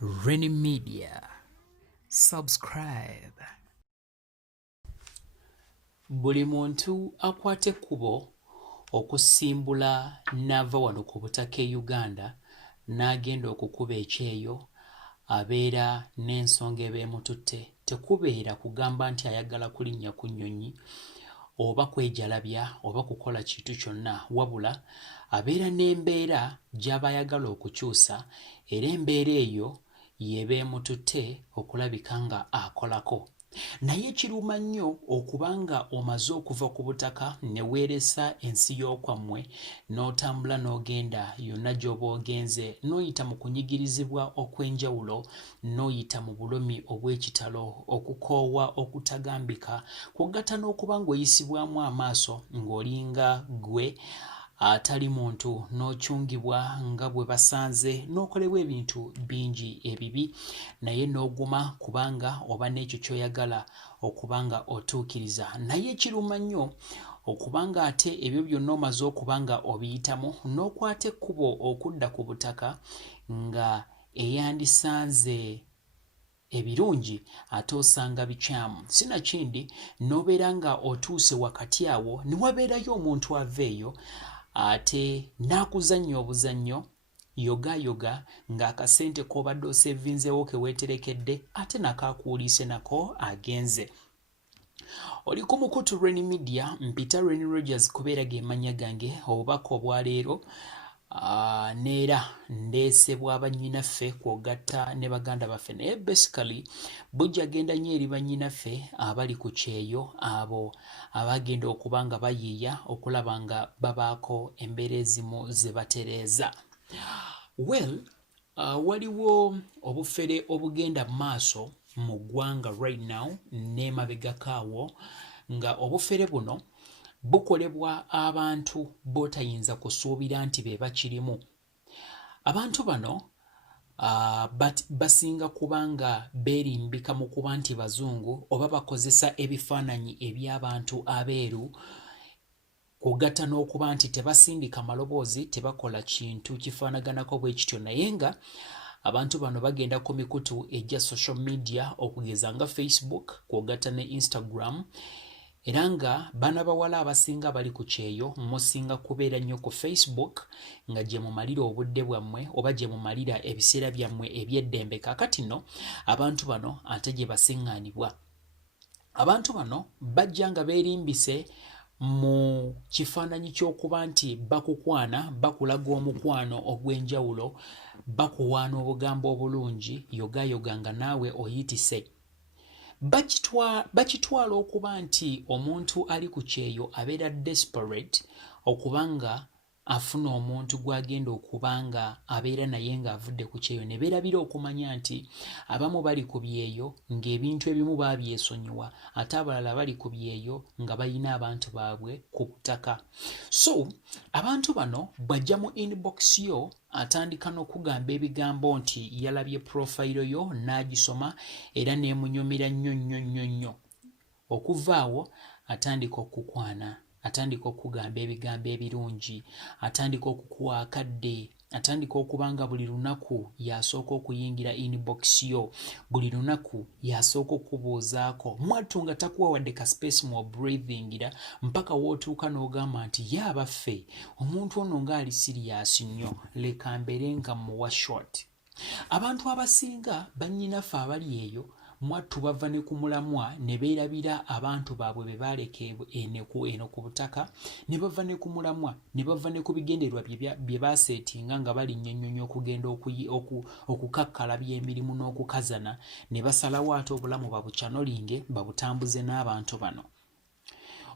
Renny-Media. Subscribe. Buli muntu akwate kubo okusimbula nava wano ku butaka e Uganda n'agenda okukuba ekyeyo abeera n'ensonga ebeemututte. Tekubeera kugamba nti ayagala kulinnya ku nnyonyi oba kwejalabya oba kukola kintu kyonna, wabula abeera n'embeera gy'aba ayagala okukyusa era embeera eyo yebeemututte okulabika nga akolako. Naye kiruma nnyo okubanga omaze okuva ku butaka ne weeresa ensi y'okwammwe n'otambula n'ogenda yonna gy'oba ogenze, n'oyita mu kunyigirizibwa okw'enjawulo, n'oyita mu bulumi obw'ekitalo, okukoowa okutagambika, kw'ogatta n'okuba ng'oyisibwamu amaaso ng'olinga ggwe atali muntu, n'okyungibwa nga bwe basanze, n'okolebwa ebintu bingi ebibi, naye n'oguma kubanga oba n'ekyo ky'oyagala okubanga otuukiriza. Naye kiruma nnyo okubanga ate ebyo byonna omaze okubanga obiyitamu n'okwata ekkubo okudda ku butaka nga eyandisanze ebirungi ate osanga bikyamu. Sinakindi n'obeera nga otuuse wakati awo ne wabeerayo omuntu ava eyo ate n'akuzannya obuzannyo yoga ng'akasente k'obadde osevinzeewo ke weeterekedde ate nakaakuwuliise nako agenze. Oli ku mukutu Renny-Media, mpita Renny Rogers kubeera ge mannya gange. Obubaka obwaleero neera ndeese bwa bannyinaffe kw'ogatta ne baganda baffe, naye basically bujja genda nnyo eri bannyinaffe abali ku kyeyo, abo abagenda okuba nga bayiiya okulaba nga babaako embeera ezimu ze batereeza. Well, waliwo obufere obugenda mu maaso mu ggwanga right now n'emabegakaawo, nga obufere buno bukolebwa abantu b'otayinza kusuubira nti be bakirimu. Abantu bano basinga kubanga beerimbika mu kuba nti bazungu oba bakozesa ebifaananyi eby'abantu abeeru, kugatta n'okuba nti tebasindika maloboozi, tebakola kintu kifaanaganako bwe kityo. Naye nga abantu bano bagenda ku mikutu egya social media okugeza nga Facebook, kwogatta ne Instagram, era nga bana bawala abasinga bali ku kyeyo musinga kubeera nnyo ku Facebook nga gye mumalira obudde bwammwe oba gye mumalira ebiseera byammwe eby'eddembe. Kaakati nno abantu bano ate gye basiŋŋaanibwa. Abantu bano bajja nga beerimbise mu kifaananyi ky'okuba nti bakukwana, bakulaga omukwano ogw'enjawulo, bakuwaana obugambo obulungi, yoga nga naawe oyitise. Bakitwala okuba nti omuntu ali ku kyeyo abeera desperate okubanga afuna omuntu gw'agenda okuba nga abeera naye ng'avudde ku kyeyo. Ne beerabira okumanya nti abamu bali ku byeyo ng'ebintu ebimu baabyesonyiwa, ate abalala bali ku byeyo nga bayina abantu baabwe ku butaka. So abantu bano bw'ajja mu inbox yo atandika n'okugamba ebigambo nti yalabye profile yo n'agisoma era n'emunyumira nnyo. Okuva awo atandika okukwana, atandika okugamba ebigambo ebirungi, atandika okukuwa akadde, atandika okubanga buli lunaku yasooka okuyingira inbox yo, buli lunaku yasooka okubuuzaako, mwattu nga takuwa wadde ka space mu breathingira mpaka wootuuka n'ogamba nti ye abaffe omuntu ono ng'ali serious nnyo, leka mbeere nga muwa short. Abantu abasinga bannyinaffe abali eyo mwattu bava ne ku mulamwa ne beerabira abantu baabwe be baaleka eno ku butaka, ne bava ne ku mulamwa, ne bava ne ku bigendererwa bye baaseetinga nga balinnya ennyonyi okugenda okukakkalabya emirimu n'okukazana, ne basalawo ate obulamu babukyanolinge babutambuze n'abantu bano.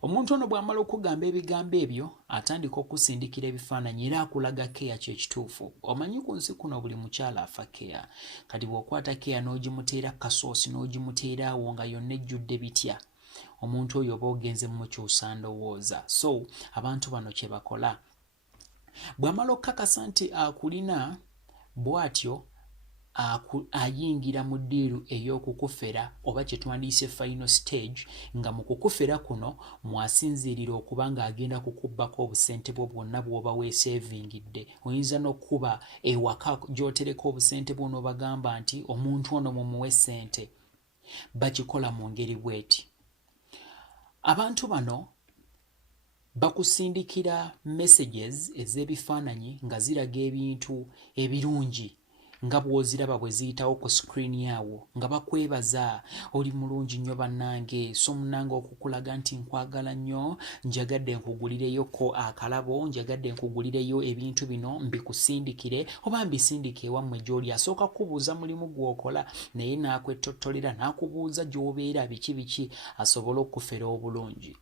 Omuntu ono bw'amala okugamba ebigambo ebyo atandika okusindikira ebifaananyi era akulaga keya kyekituufu. Omanyi ku nsi kuno buli mukyala afa keya. Kati bw'okwata keya n'ogimuteera kasoosi n'ogimuteera awo nga yonna ejjudde bitya, omuntu oyo oba ogenze mumukyusa ndowooza. So abantu bano kye bakola, bw'amala okukakasa nti akulina bw'atyo ayingira mu ddiiru ey'okukufera oba kye twandiyise final stage, nga mu kukufera kuno mwasinziirira okuba ng'agenda kukubbako obusente bwo bwonna bw'oba weesevingidde. Oyinza n'okkuba ewaka gy'otereka obusente bwo n'obagamba nti omuntu ono mumuwe ssente. Bakikola mu ngeri bw'eti. Abantu bano bakusindikira messages ez'ebifaananyi nga ziraga ebintu ebirungi nga bw'oziraba bwe ziyitawo ku screen yaawo, nga bakwebaza, oli mulungi nnyo bannange, so munnange okukulaga nti nkwagala nnyo, njagadde nkugulireyo ko akalabo, njagadde nkugulireyo ebintu bino mbikusindikire oba mbisindike ewammwe gy'oli. Asooka kubuuza mulimu gw'okola naye n'akwettottolera n'akubuuza gy'obeera biki asobole okufera obulungi.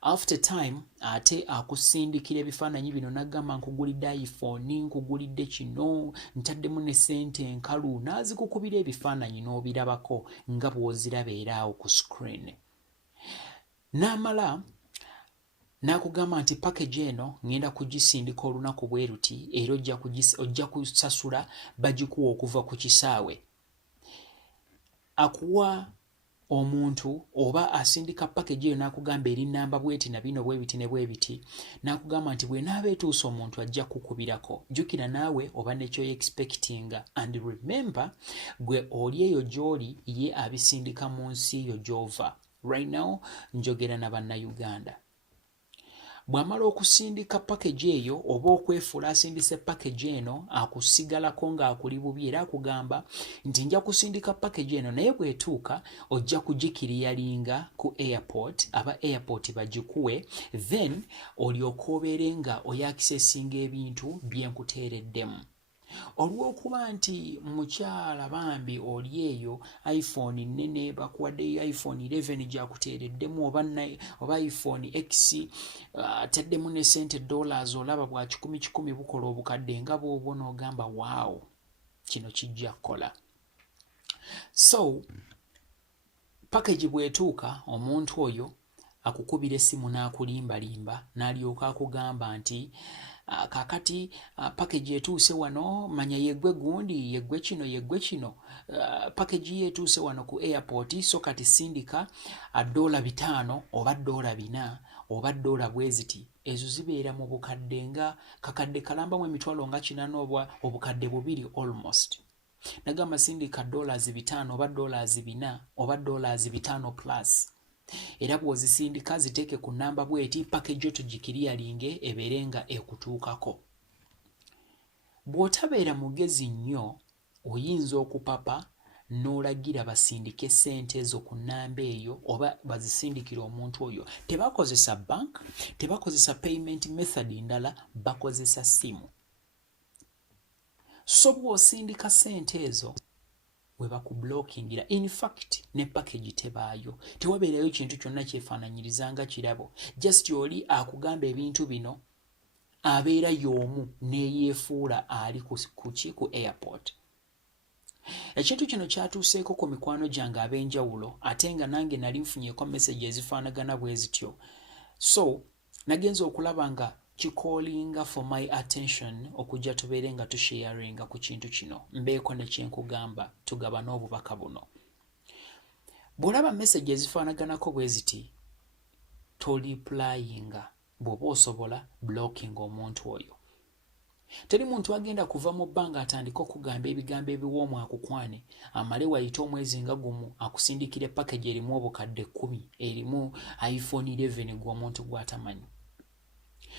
After time ate akusindikira ebifaananyi bino n'agamba nkugulidde iPhone, nkugulidde kino, ntaddemu ne ssente enkalu, n'azikukubira ebifaananyi n'obirabako nga bw'oziraba era awo ku screen. N'amala n'akugamba nti package eno ngenda kugisindika olunaku bwe ruti era ojja kusasula bagikuwa okuva ku kisaawe. Akuwa omuntu oba asindika package eyo n'akugamba eri nnamba bweti na bino bwebiti ne bwebiti, n'akugamba nti bwe naaba etuuse omuntu ajja kukubirako. Jjukira naawe oba nekyo expectinga, and remember gwe oli eyo gy'oli, ye abisindika mu nsi yo gy'ova. Right now njogera na bannayuganda. Bw'amala okusindika package eyo oba okwefuula asindise package eno, akusigalako ng'akuli bubi era akugamba nti nja kusindika package eno naye bw'etuuka ojja kugikiriyalinga ku airport, aba airport bagikuwe, then olyoka obeere nga oyakisesinga ebintu bye nkuteereddemu. Olw'okuba nti mukyala bambi oli eyo iPhone nnene bakuwadde iPhone 11 gyakuteereddemu oba iPhone X ataddemu ne sente dollars olaba bwa 10 bukola obukadde nga bw'obona ogamba waawo kino kijja kukola. So package bw'etuuka omuntu oyo akukubira essimu n'akulimbalimba n'alyoka akugamba nti kakati package etuuse wano, manya yeggwe gundi, yeggwe kino, package yetuuse wano ku airport, so kati sindika $5 oba $4 oba $4 bweziti. Ezo zibeera mu bukadde nga kakadde kalamba mu emitwalo nga 4 oba obukadde 2 almost. Nagamba sindika $5 oba $4 oba $5 plus. Era bw'ozisindika ziteeke ku nnamba bweti, package tugikiriyalinge ebeere nga ekutuukako. Bw'otabeera mugezi nnyo oyinza okupapa n'olagira basindike ssente ezo ku nnamba eyo oba bazisindikira omuntu oyo. Tebakozesa bank, tebakozesa payment method ndala, bakozesa simu. So bw'osindika ssente ezo we bakublockingira. In fact ne package tebaayo, tewabeerayo kintu kyonna kyefaananyiriza nga kirabo. Just oli akugamba ebintu bino abeera y'omu neyeefuula ali ku airport. Ekintu kino kyatuuseeko ku mikwano gyange ab'enjawulo ate nga nange nali nfunyeeko message ezifaanagana bwe zityo. So nagenza okulaba nga kikolinga for my attention okujja tubeere nga tusharinga ku kintu kino, mbeeko ne kyenkugamba tugabana obubaka buno. Bw'olaba message ezifaanaganako bwe ziti toliplayinga, bw'oba osobola blocking omuntu oyo. Teri muntu agenda kuva mu bbanga atandika okugamba ebigambo ebiwoomu akukwane, amale wayita omwezi nga gumu akusindikire package erimu obukadde 10, erimu iPhone 11 gw'omuntu gw'atamanyi.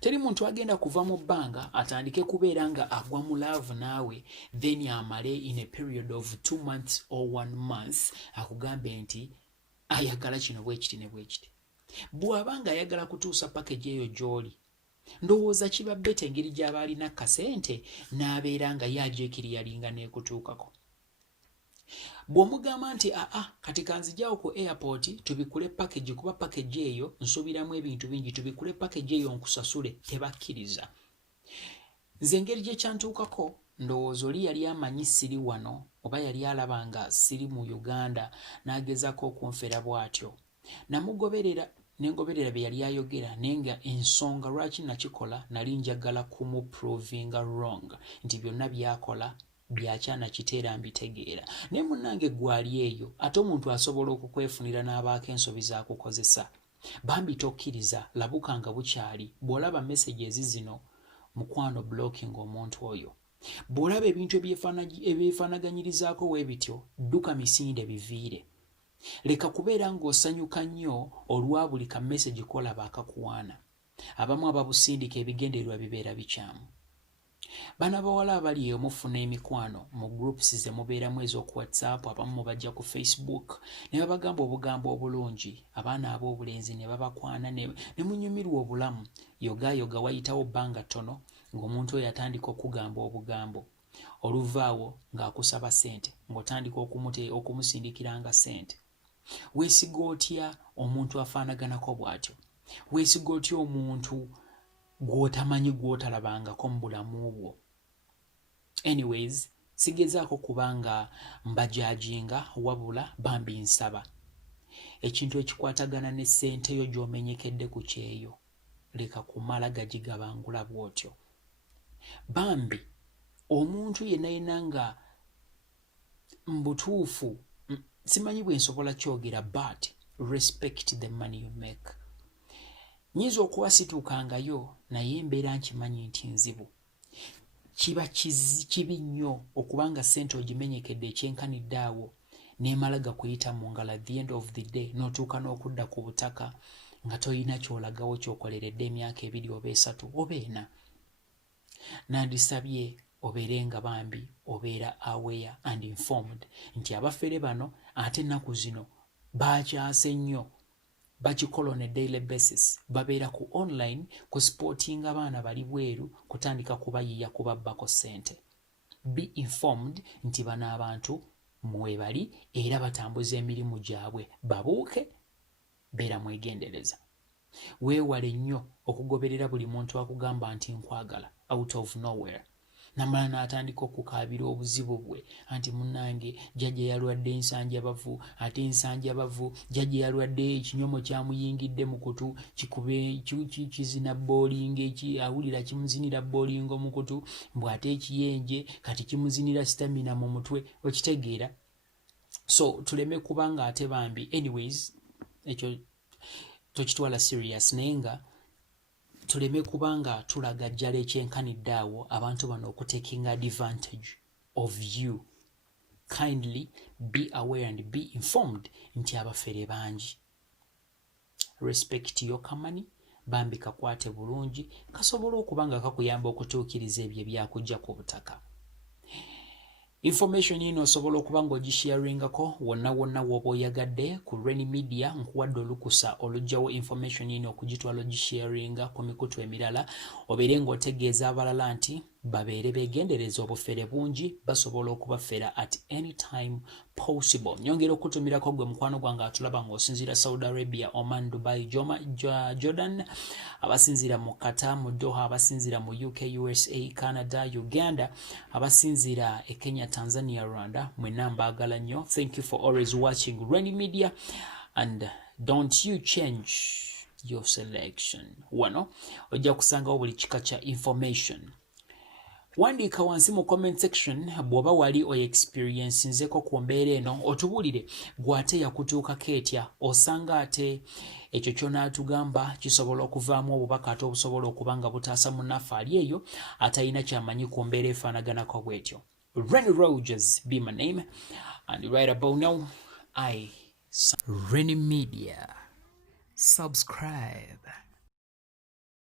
Teri muntu agenda kuva mu bbanga atandike kubeera nga agwa mu love naawe, then amale in a period of 2 months or 1 month akugambe nti ayagala kino bwekiti ne bwekiti. Bw'abanga ayagala kutuusa package eyo gy'oli, ndowooza kiba bete engeri gy'aba alina kasente n'abeera nga yagyekiriyalinga n'ekutuukako. Bw'omugamba nti kati kanzijjawo ku airport tubikule package kuba package eyo nsuubiramu ebintu bingi, tubikule package eyo nkusasule, tebakkiriza. Nze engeri gye kyantuukako ndowooza oli yali amanyi siri wano oba yali alaba nga siri mu Uganda n'agezaako okunfera bw'atyo. Namugoberera nengoberera bye yali ayogera nenga ensonga lwaki nakikola nali njagala kumuprovinga wrong nti byonna byakola byakyana kiteera mbitegeera naye munnange gwali eyo ate omuntu asobola okukwefunira n'abaako ensobi z'akukozesa bambi tokkiriza labuka nga bukyali bw'olaba messages zino mukwano blocking omuntu oyo bw'olaba ebintu ebyefaanaganyirizaako weebityo dduka misinde biviire leka kubeera ng'osanyuka nnyo olwa buli ka message kolaba akakuwaana abamu ababusindika ebigendererwa bibeera bikyamu bana bawala abali eyo mufuna emikwano mu groups ze mubeeramu ez'oku WhatsApp abamu mubajja ku Facebook ne babagamba obugambo obulungi abaana ab'obulenzi ne babakwana ne munyumirwa obulamu yogayoga wayitawo bbanga ttono ng'omuntu oyo atandika okugamba obugambo oluvaawo ng'akusaba ssente ng'otandika okumusindikiranga ssente weesiga otya omuntu afaanaganako bw'atyo weesiga otya omuntu gw'otamanyi gw'otalabangako mu bulamu bwo anyways sigezaako kubanga mbajajinga wabula bambi nsaba ekintu ekikwatagana ne ssente yo gy'omenyekedde ku kyeyo leka kumala gagigabangula bw'otyo bambi omuntu yenna nga mbutuufu simanyi bwe nsobola kyogera but respect the money you make nyiza okuba situukangayo naye embeera nkimanyi nti nzibu kiba kibi nnyo okubanga ssente ogimenyekedde ekyenkanidde awo n'emala gakuyita mu ngalo at the end of the day n'otuuka n'okudda ku butaka nga toyina ky'olagawo ky'okoleredde emyaka 2 oba 3 oba 4 nandisabye obeere nga bambi obeera aware and informed nti abafere bano ate ennaku zino bakyase nnyo bakikola on a daily basis babeera ku online ku sporting abaana bali bweru kutandika kubayiya kubabbako ssente be informed nti bano abantu mwebali era batambuza emirimu gyabwe babuuke beera mwegendereza weewale nnyo okugoberera buli muntu akugamba nti nkwagala out of nowhere namala n'atandika okukaabira obuzibu bwe anti munnange jjajja yalwadde ensanja bavu ate ensanja bavu jjajja yalwadde ekinyomo kyamuyingidde mu kutu kikube kizina bowling awulira kimuzinira bowling mu kutu mbw'ate ekiyenje kati kimuzinira stamina mu mutwe okitegeera so tuleme kubanga ate bambi anyways ekyo tokitwala serious naye nga tuleme kubanga tulaga jjala ekyenkanidde awo abantu bano okutaking advantage of you kindly be aware and be informed nti abafere bangi respect your kamani bambi kakwate bulungi kasobola okubanga kakuyamba okutuukiriza ebyo byakujja ku butaka information ino osobola okuba ng'ogisharingako wonna w'oba oyagadde ku Renny-Media nkuwadde olukusa olugjawo information ino okugitwala ogisharinga ku mikutu emirala obeere ng'otegeeza abalala nti babeere beegendereza obufere bungi basobola okubafera at any time possible nyongera okutumirako gwe mukwano gwange atulaba ng'osinziira Saudi Arabia, Oman, Dubai, Jordan abasinziira mu Qatar, mu Doha abasinziira mu UK, USA, Canada, Uganda abasinziira e Kenya, Tanzania, Rwanda mwenna mbaagala nnyo. Thank you for always watching Renny-Media and don't you change your selection. Wano ojja kusangawo buli kika kya information. Wandiika wansi mu comment section bw'oba wali experience nzeko ku mbeera eno otubulire gwate yakutuukako etya osanga ate ekyo ky'onaatugamba kisobola okuvaamu obubaka ate obusobola okuba nga butaasa munnaffe ali eyo atalina kyamanyi ku mbeera efaanaganako bw'etyo. Renny Rogers be my name and right about now Renny-Media. Subscribe.